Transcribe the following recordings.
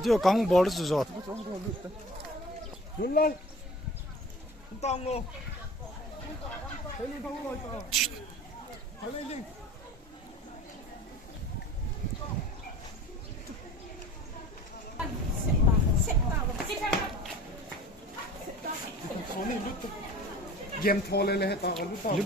video căng bò nó rồi Lên lên. Tông luôn. Thế lên không rồi tao. Thôi lên đi. Game thô lên hết tao lúc tao.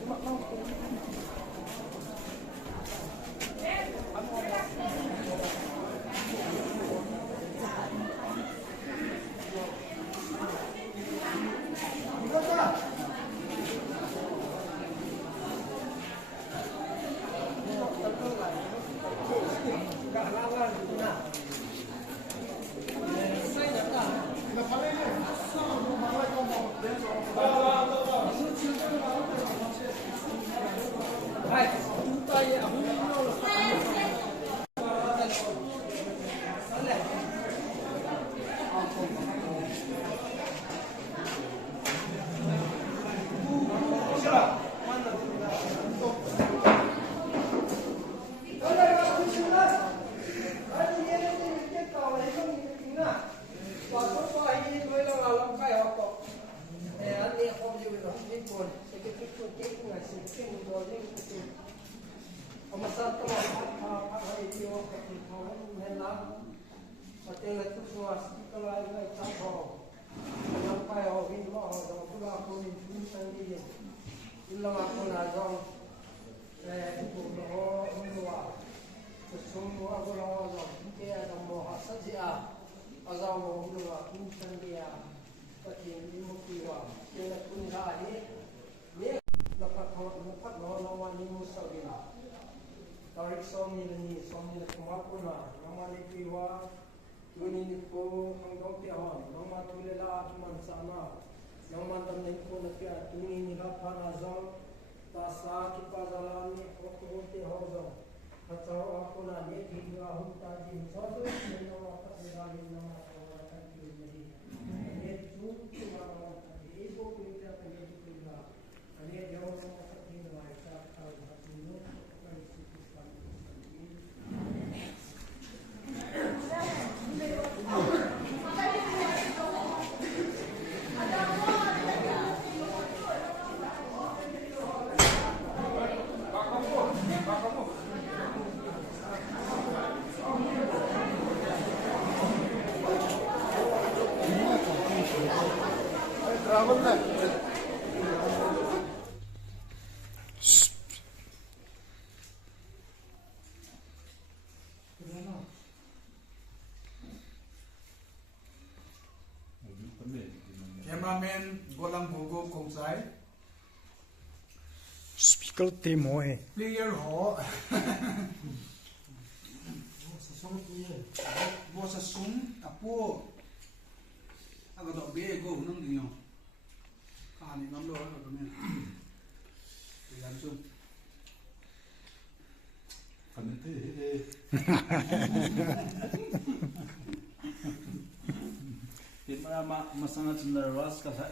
Cameraman Golang Bogo Kong Sai. speaker tem mồi Player Ho. Bo sa sum apo. Aga do be go nang dinyo. Kani nam lo ka men. Yan sum. Sangat nervous kasa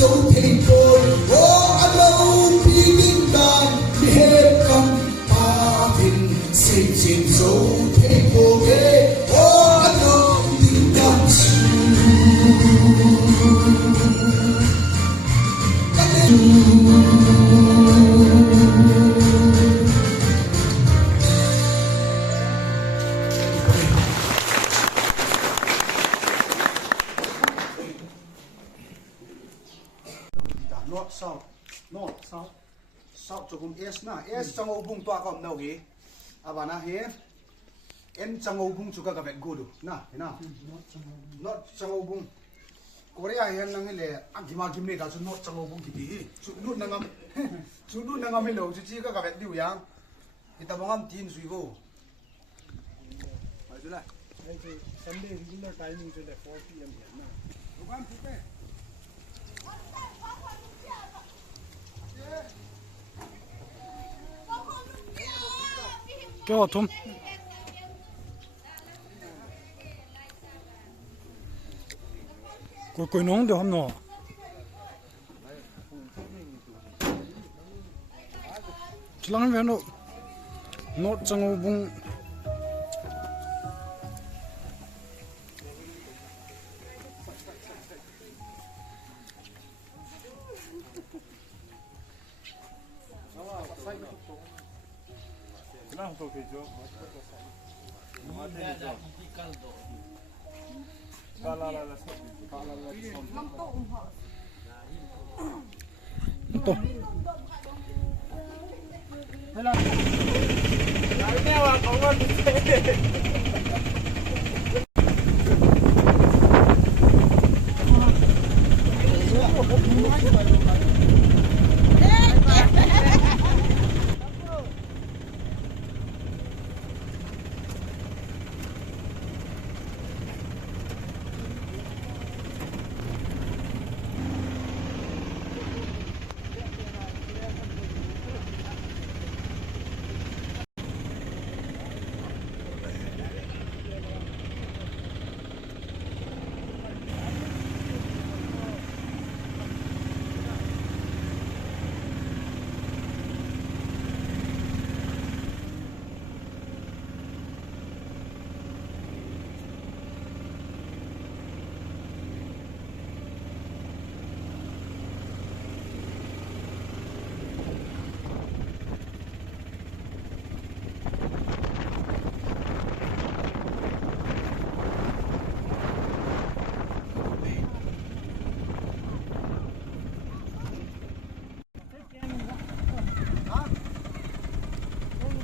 dấu thầy cồn ô anh đâu đi kinh đàn đi hết cầm ta thìn xin dấu thầy cồn ghê ô anh đâu đi đàn north south cho cùng s na s trong ô bung toa còn đâu hi abana hi en trong ô bung chu ka vet gudu na hina north trong ô bung Korea hian lang hele agima gimne da chu north trong ô bung ki hi chu nu na ngam hello chu chi ka vet diu yang ita bangam tin sui go ai jula Sunday regular timing to the 4 p.m. here na. program ठीक है Kéo thum. Coi nóng được không nọ? Chỉ lăng về nó trong ô bung. Não tô que jo. Ito.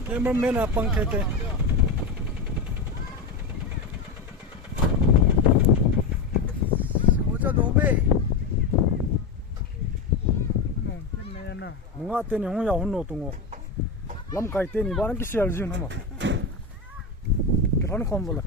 Cameraman apang kete. Ocha dobe Mga teni hong ya honno tungo. Lam kai teni baran ki sial jin hama. Kiran khom bola.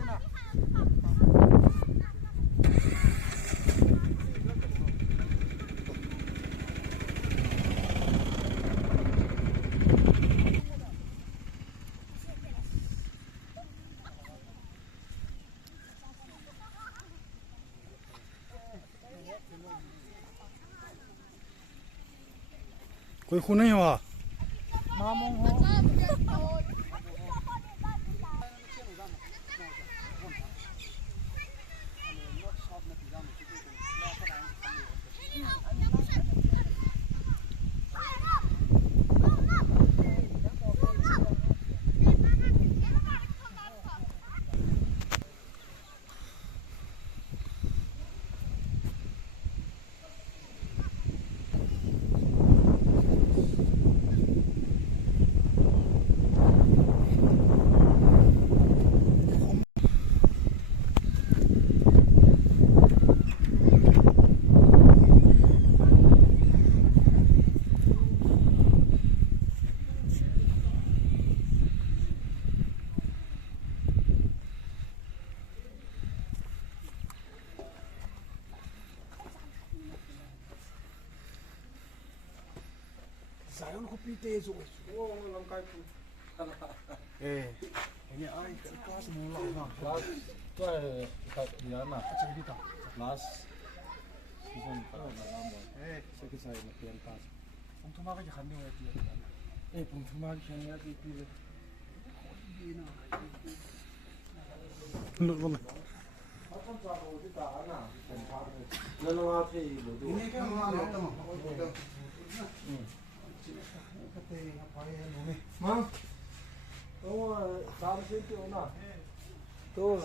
Koi khu nahi hoa. Zayon ko pite zo. Oh, lang kai pu. Ini ai kelas mula ha. Class 12 tak dia na. Macam kita. Class 시선 따라가면 세계사에 비한 다. 봉투막이 간대요. 예, 봉투만 해야지 비를. Wala. 너는 앞에 뭐도. Ini kan ano to. Mang. 또 다음 주에 오나. 또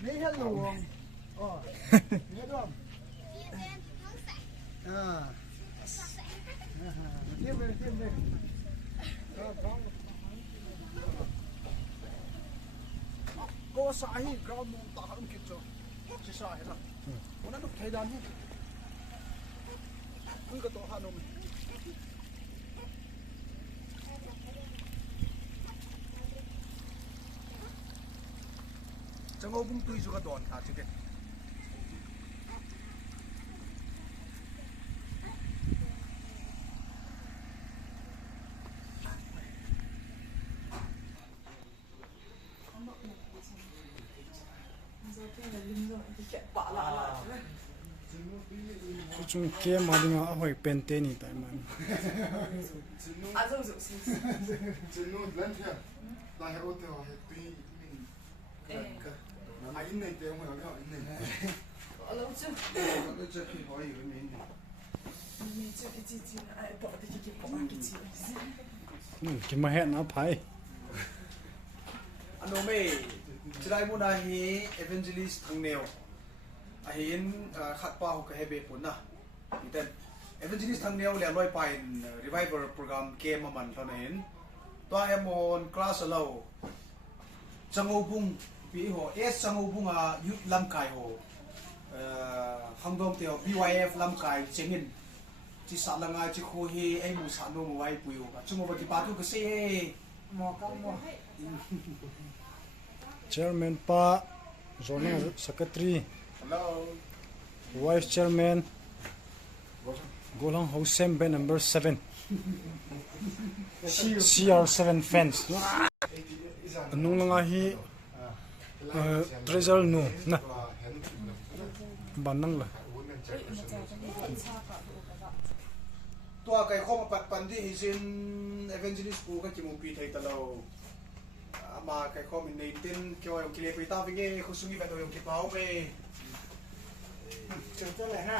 Mấy hết luôn. Hết rồi. Tiếp đi. Có sai ground một tạ không kịp cho. Chỉ sai hết rồi. Nó được thay đàn hết. Không có tổ hà nội. Chẳng ô bung tươi cho cái đòn thả chứ kìa. Chung kem adinga ahoi pente ni tai man. Chinu lan thia. La he ote ho he tui min. A in nei te mo ga in nei. Nó chơi khi hỏi cái mình. Kima het na pai. Ano me, chilai mo na hi evangelist thang neo. Ahin khat pa ho ka hebe pun na. Iten evangelist thang neo le loi pa in revival program ke ma man thon hin. To emon class alo. Chango bung pi ho es chango bung a youth lam kai ho. Hangdom teo BYF lam kai chengin. Chi sa la nga chi kho hi ai mu sa no mo wai puyo. Chumo ba ki pa tu ka se mo ka mo. Chairman pa, Zonal Secretary, Hello. Vice Chairman, Golang Hosem Ben number 7. CR7 fans. Nung nga hi treasure no na banang la. Tua kai khom pat pandi hisin evangelist pu ka chimu pi thai talo. Ama kai khom in nei tin kyo yong kile pi ta vinge khusungi ba do yong ki pau pe. Chờ cho lại ha.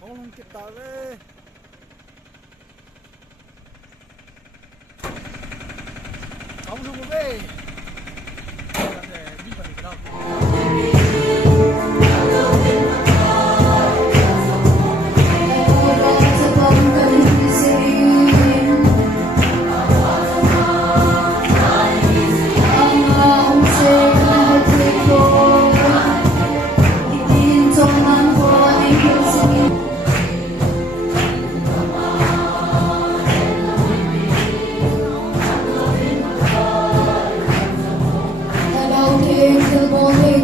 Ông kita le. Kamu nunggu be. Ada di balik laut. Hello, dear, good morning.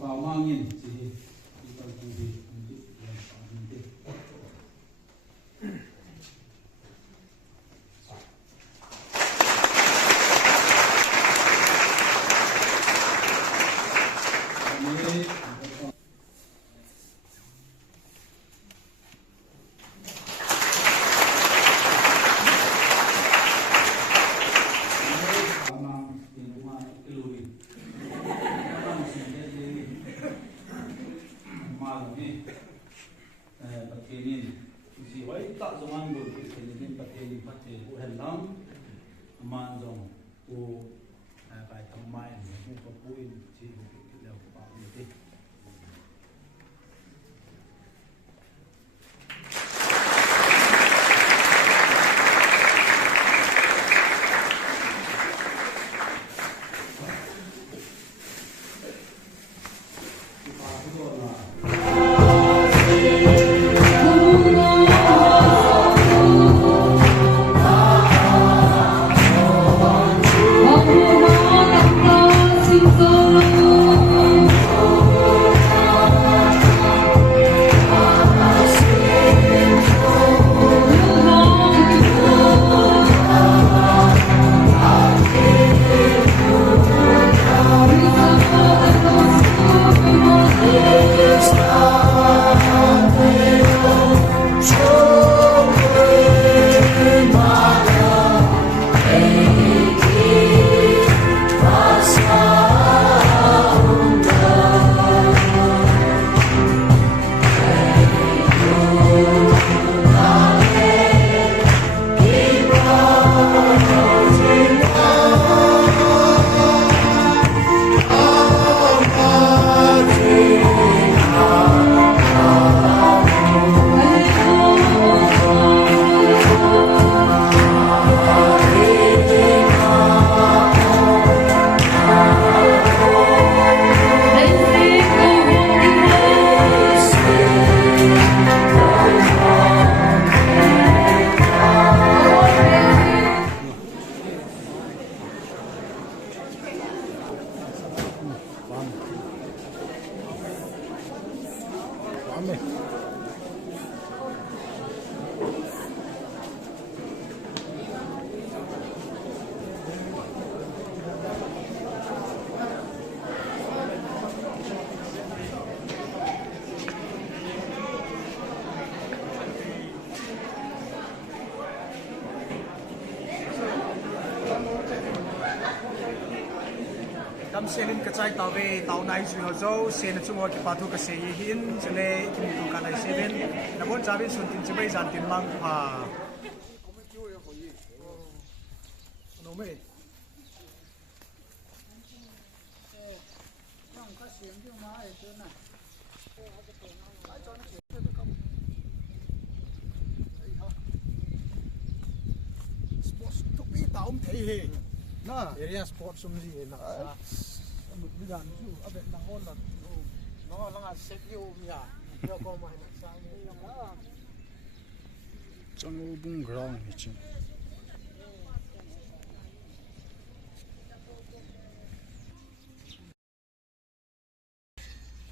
vào mang nhìn chỉ vào cùng gì Dam selin kacai tawe tau nai ju no zo sen chu mo ki patu ka se hin chele ki mu ka nai seven na bon jabin sun tin chibai jan tin mang pha no me sports to bi taum thei he na area sport sum ji na mu bi dan chu abe na hon la no la nga set yu mi ya yo ko ma na sa ni yang la Trong ô bung ground hi chu.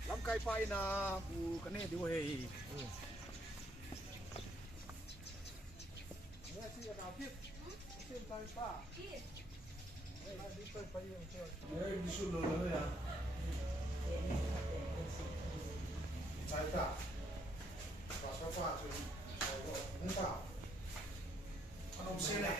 lam kai pai na bu kane di we ne si na fit sim tai pa bisu lo lo ya tai ta pa sa pa chu không pa anh xe này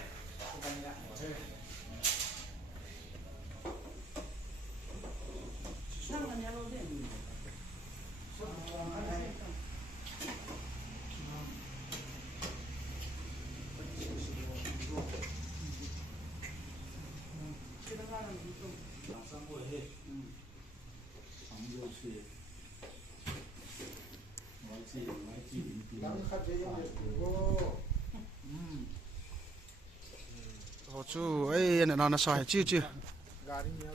chú ấy này nó sai chứ chứ gari nhau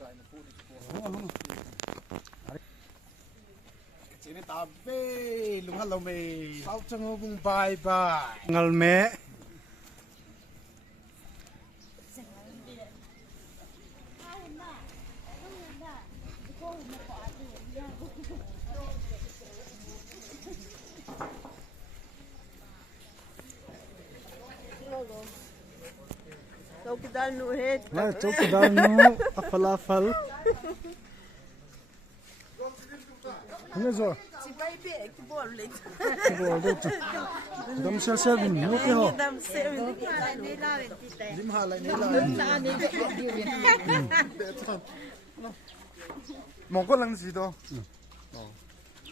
chạy nó phụ chỉ nên ta về lùng hạt lồng mì sao chẳng có vùng bài bài Ngal me Kita nu het. chok dal nu falafel ne zo Si pai pe ki bol le. bo do dam sel bin no ke ho Dam se ni la re ti te. Lim halai ni la. Sa ni de di wi. mong có lăng gì đâu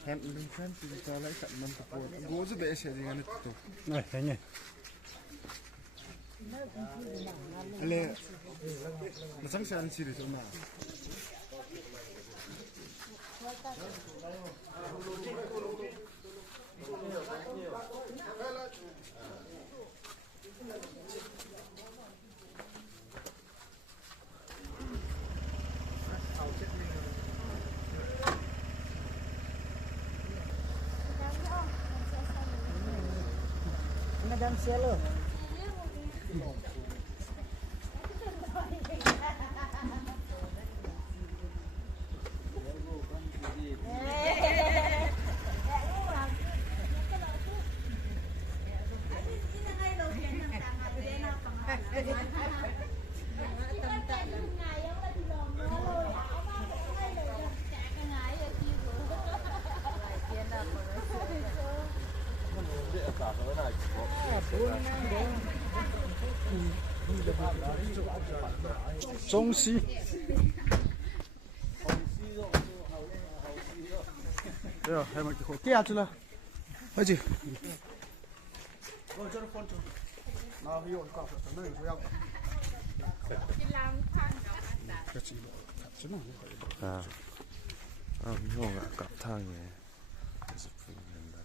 hẹn đừng xem thì cho lấy chặn mâm tập bộ gỗ giúp bệ sẽ gì ngắn được này thế nhỉ lệ mà sẵn sàng chỉ để cho mà Madam Cielo. Zhong Xi 야, 할 말게 거 깨야 줄라. 하지. nào hiểu cả phần này của em 그렇지. 같지는 않아. 형아 깝탕에 연습을 한다.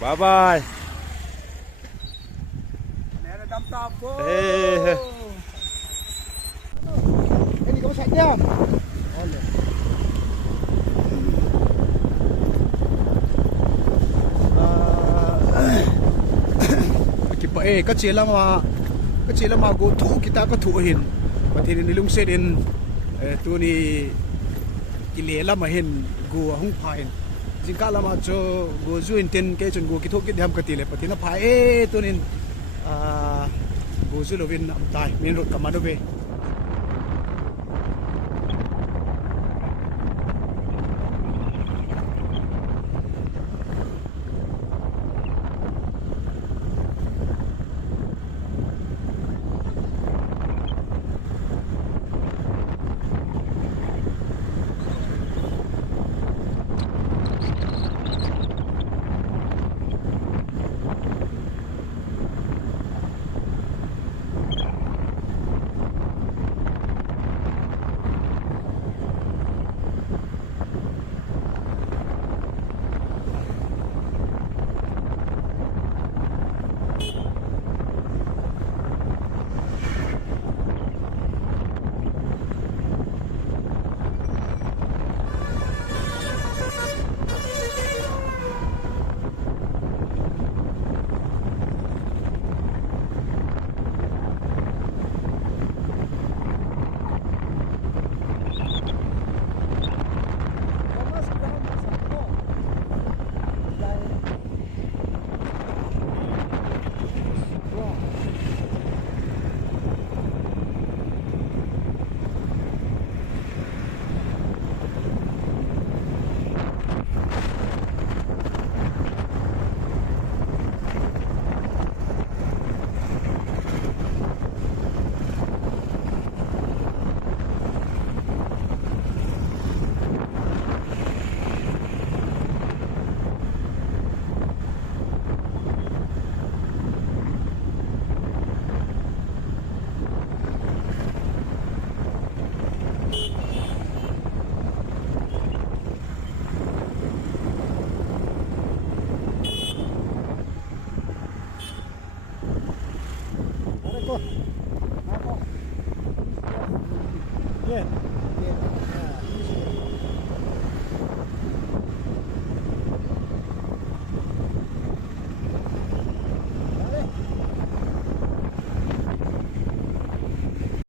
Bye bye. nè là đâm tạp cô Ê. cái gì có sạch nha kita kecil lama go tu kita ke tu hin pati ni lung se den tu ni kile lama hin go hung phain jingka lama cho go zu in ten ke chon go ki thok ki dham ka tile pati na phai tu nin go zu lovin am tai min rot kamano be